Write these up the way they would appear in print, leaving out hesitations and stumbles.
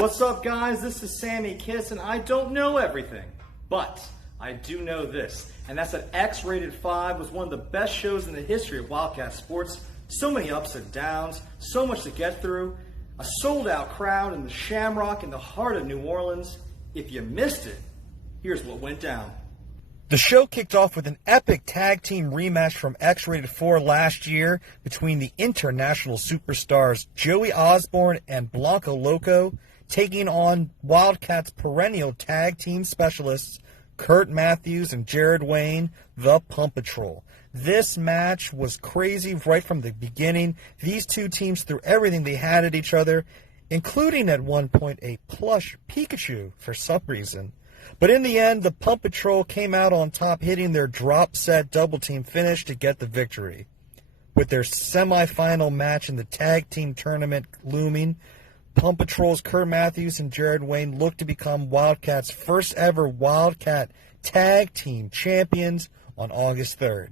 What's up, guys? This is Sammy Kiss, and I don't know everything, but I do know this, and that's that X-Rated 5 was one of the best shows in the history of Wildkat Sports. So many ups and downs, so much to get through, a sold-out crowd in the Shamrock in the heart of New Orleans. If you missed it, here's what went down. The show kicked off with an epic tag team rematch from X-Rated 4 last year between the international superstars Joey Osborne and Blanco Loco, taking on Wildkat's perennial tag team specialists Kurt Matthews and Jared Wayne, the Pump Patrol. This match was crazy right from the beginning. These two teams threw everything they had at each other, including at one point a plush Pikachu for some reason. But in the end, the Pump Patrol came out on top, hitting their drop set double team finish to get the victory. With their semifinal match in the tag team tournament looming, Pump Patrol's Kurt Matthews and Jared Wayne looked to become Wildkat's first ever Wildkat Tag Team Champions on August 3rd.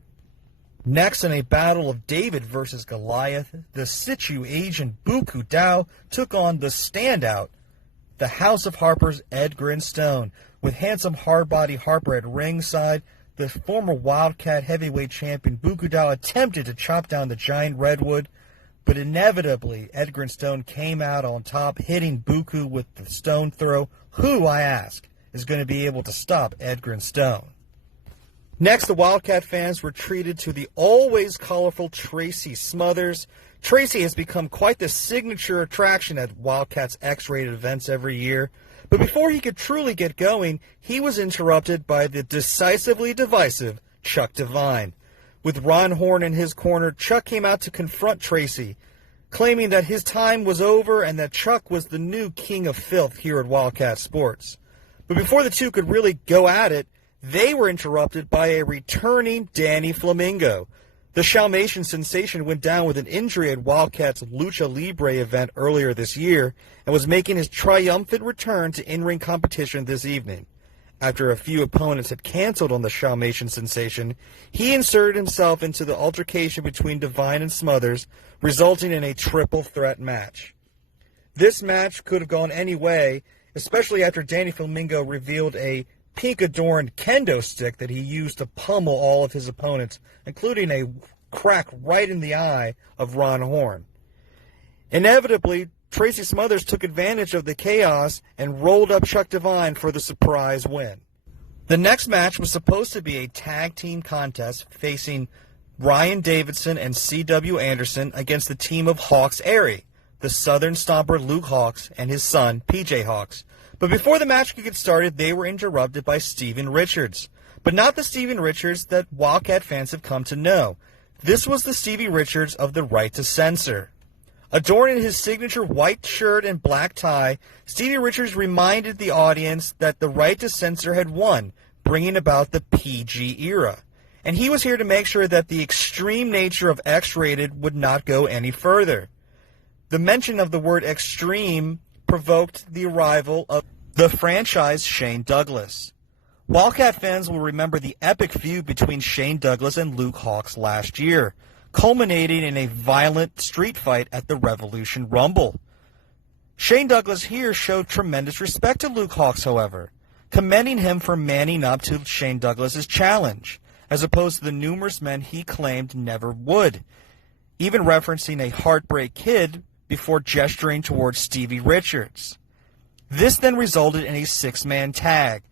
Next, in a battle of David versus Goliath, the Situ Agent Buku Dao took on the standout, the House of Harper's Edgar and Stone. With handsome hard-body Harper at ringside, the former Wildkat heavyweight champion Buku Dao attempted to chop down the giant redwood, but inevitably Edgar and Stone came out on top, hitting Buku with the stone throw. Who, I ask, is going to be able to stop Edgar and Stone? Next, the Wildkat fans were treated to the always colorful Tracy Smothers. Tracy has become quite the signature attraction at Wildkat's X-rated events every year. But before he could truly get going, he was interrupted by the decisively divisive Chuck Devine. With Ron Horn in his corner, Chuck came out to confront Tracy, claiming that his time was over and that Chuck was the new king of filth here at Wildkat Sports. But before the two could really go at it, they were interrupted by a returning Danny Flamingo. The Shalmation sensation went down with an injury at Wildkat's Lucha Libre event earlier this year and was making his triumphant return to in-ring competition this evening. After a few opponents had canceled on the Shalmation sensation, he inserted himself into the altercation between Devine and Smothers, resulting in a triple threat match. This match could have gone any way, especially after Danny Flamingo revealed a pink-adorned kendo stick that he used to pummel all of his opponents, including a crack right in the eye of Ron Horn. Inevitably, Tracy Smothers took advantage of the chaos and rolled up Chuck Devine for the surprise win. The next match was supposed to be a tag team contest facing Ryan Davidson and C.W. Anderson against the team of Hawks Airy, the Southern Stomper Luke Hawks and his son P.J. Hawks. But before the match could get started, they were interrupted by Steven Richards. But not the Steven Richards that Wildkat fans have come to know. This was the Stevie Richards of the Right to Censor. Adorned in his signature white shirt and black tie, Stevie Richards reminded the audience that the Right to Censor had won, bringing about the PG era. And he was here to make sure that the extreme nature of X-rated would not go any further. The mention of the word extreme provoked the arrival of the franchise Shane Douglas. Wildkat fans will remember the epic feud between Shane Douglas and Luke Hawks last year, culminating in a violent street fight at the Revolution Rumble. Shane Douglas here showed tremendous respect to Luke Hawks, however, commending him for manning up to Shane Douglas's challenge, as opposed to the numerous men he claimed never would, even referencing a Heartbreak Kid before gesturing towards Stevie Richards. This then resulted in a six-man tag: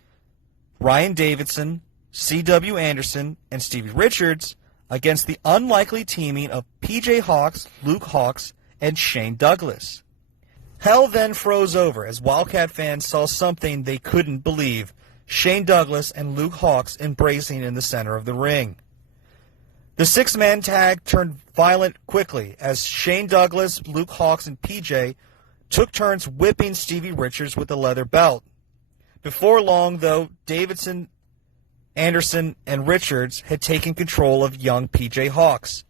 Ryan Davidson, C.W. Anderson, and Stevie Richards against the unlikely teaming of P.J. Hawks, Luke Hawks, and Shane Douglas. Hell then froze over as Wildkat fans saw something they couldn't believe: Shane Douglas and Luke Hawks embracing in the center of the ring. The six-man tag turned violent quickly as Shane Douglas, Luke Hawks, and PJ took turns whipping Stevie Richards with a leather belt. Before long, though, Davidson, Anderson, and Richards had taken control of young PJ Hawks.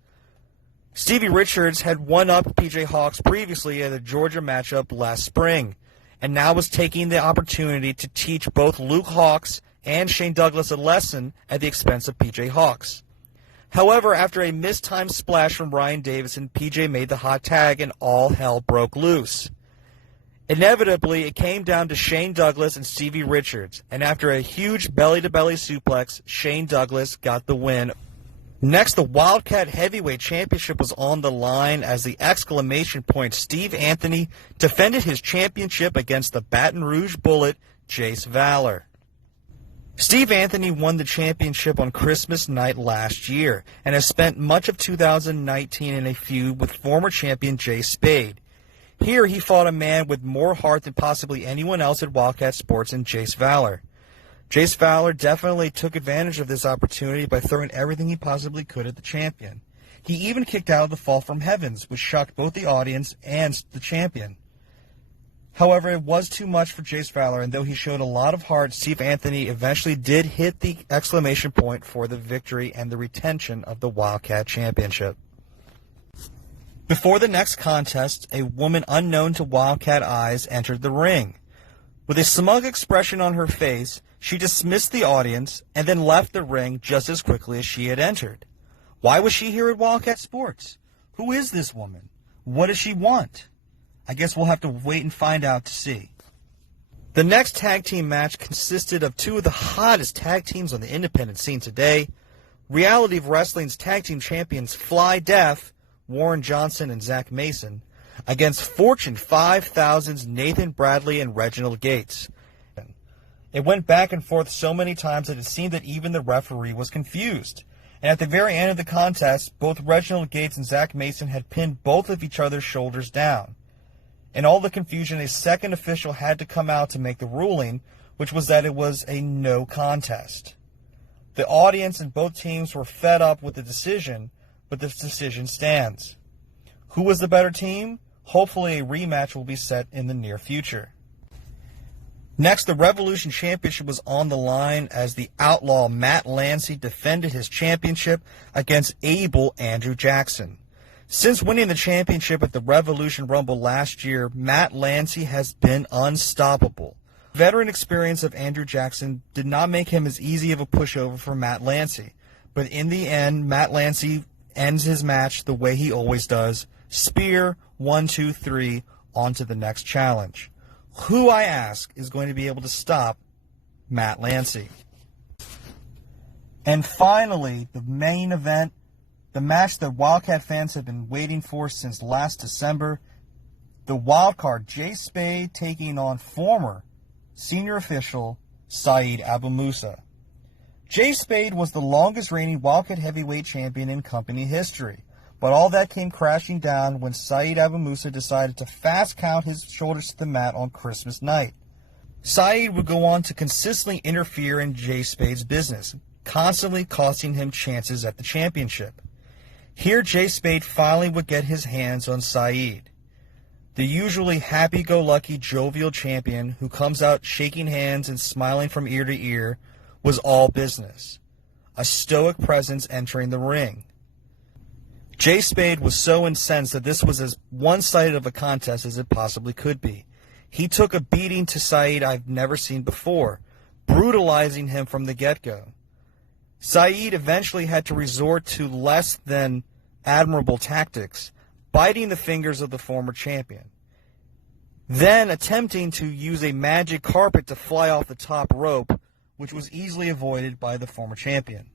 Stevie Richards had one-upped PJ Hawks previously at a Georgia matchup last spring, and now was taking the opportunity to teach both Luke Hawks and Shane Douglas a lesson at the expense of PJ Hawks. However, after a mistimed splash from Ryan Davidson, PJ made the hot tag and all hell broke loose. Inevitably, it came down to Shane Douglas and Stevie Richards, and after a huge belly-to-belly suplex, Shane Douglas got the win. Next, the Wildkat Heavyweight Championship was on the line as the exclamation point Steve Anthony defended his championship against the Baton Rouge Bullet, Jace Valor. Steve Anthony won the championship on Christmas night last year and has spent much of 2019 in a feud with former champion Jay Spade. Here he fought a man with more heart than possibly anyone else at Wildkat Sports in Jace Valor. Jace Valor definitely took advantage of this opportunity by throwing everything he possibly could at the champion. He even kicked out of the Fall from Heavens, which shocked both the audience and the champion. However, it was too much for Jace Valor, and though he showed a lot of heart, Steve Anthony eventually did hit the exclamation point for the victory and the retention of the Wildkat Championship. Before the next contest, a woman unknown to Wildkat eyes entered the ring. With a smug expression on her face, she dismissed the audience and then left the ring just as quickly as she had entered. Why was she here at Wildkat Sports? Who is this woman? What does she want? I guess we'll have to wait and find out to see. The next tag team match consisted of two of the hottest tag teams on the independent scene today. Reality of Wrestling's tag team champions Fly Def, Warren Johnson and Zach Mason, against Fortune 5000's Nathan Bradley and Reginald Gates. It went back and forth so many times that it seemed that even the referee was confused. And at the very end of the contest, both Reginald Gates and Zach Mason had pinned both of each other's shoulders down. In all the confusion, a second official had to come out to make the ruling, which was that it was a no contest. The audience and both teams were fed up with the decision, but the decision stands. Who was the better team? Hopefully a rematch will be set in the near future. Next, the Revolution Championship was on the line as the outlaw Matt Lancey defended his championship against able Andrew Jackson. Since winning the championship at the Revolution Rumble last year, Matt Lancey has been unstoppable. Veteran experience of Andrew Jackson did not make him as easy of a pushover for Matt Lancey, but in the end, Matt Lancey ends his match the way he always does, spear, 1, 2, 3, on to the next challenge. Who, I ask, is going to be able to stop Matt Lancey? And finally, the main event, the match that Wildkat fans have been waiting for since last December, the wildcard Jay Spade taking on former senior official Saeed Abu Musa. Jay Spade was the longest reigning Wildkat heavyweight champion in company history, but all that came crashing down when Saeed Abu Musa decided to fast count his shoulders to the mat on Christmas night. Saeed would go on to consistently interfere in Jay Spade's business, constantly costing him chances at the championship. Here Jay Spade finally would get his hands on Saeed. The usually happy-go-lucky, jovial champion who comes out shaking hands and smiling from ear to ear was all business. A stoic presence entering the ring. Jay Spade was so incensed that this was as one-sided of a contest as it possibly could be. He took a beating to Saeed I've never seen before, brutalizing him from the get-go. Saeed eventually had to resort to less than admirable tactics, biting the fingers of the former champion, then attempting to use a magic carpet to fly off the top rope, which was easily avoided by the former champion.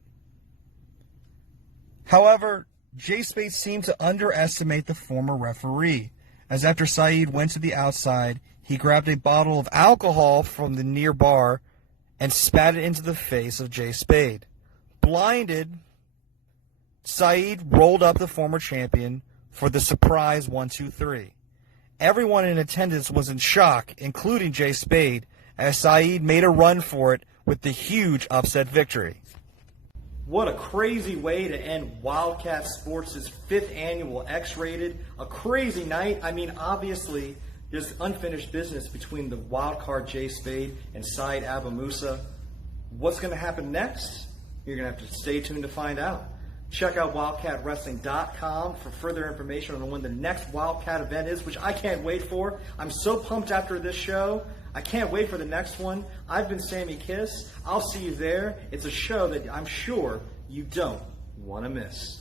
However, Jay Spade seemed to underestimate the former referee, as after Saeed went to the outside, he grabbed a bottle of alcohol from the near bar and spat it into the face of Jay Spade. Blinded, Saeed rolled up the former champion for the surprise 1, 2, 3. Everyone in attendance was in shock, including Jay Spade, as Saeed made a run for it with the huge upset victory. What a crazy way to end Wildkat Sports' 5th annual X-Rated. A crazy night. I mean, obviously, there's unfinished business between the wildcard Jay Spade and Saeed Abu Musa. What's going to happen next? You're going to have to stay tuned to find out. Check out wildcatwrestling.com for further information on when the next Wildkat event is, which I can't wait for. I'm so pumped after this show. I can't wait for the next one. I've been Sammy Kiss. I'll see you there. It's a show that I'm sure you don't want to miss.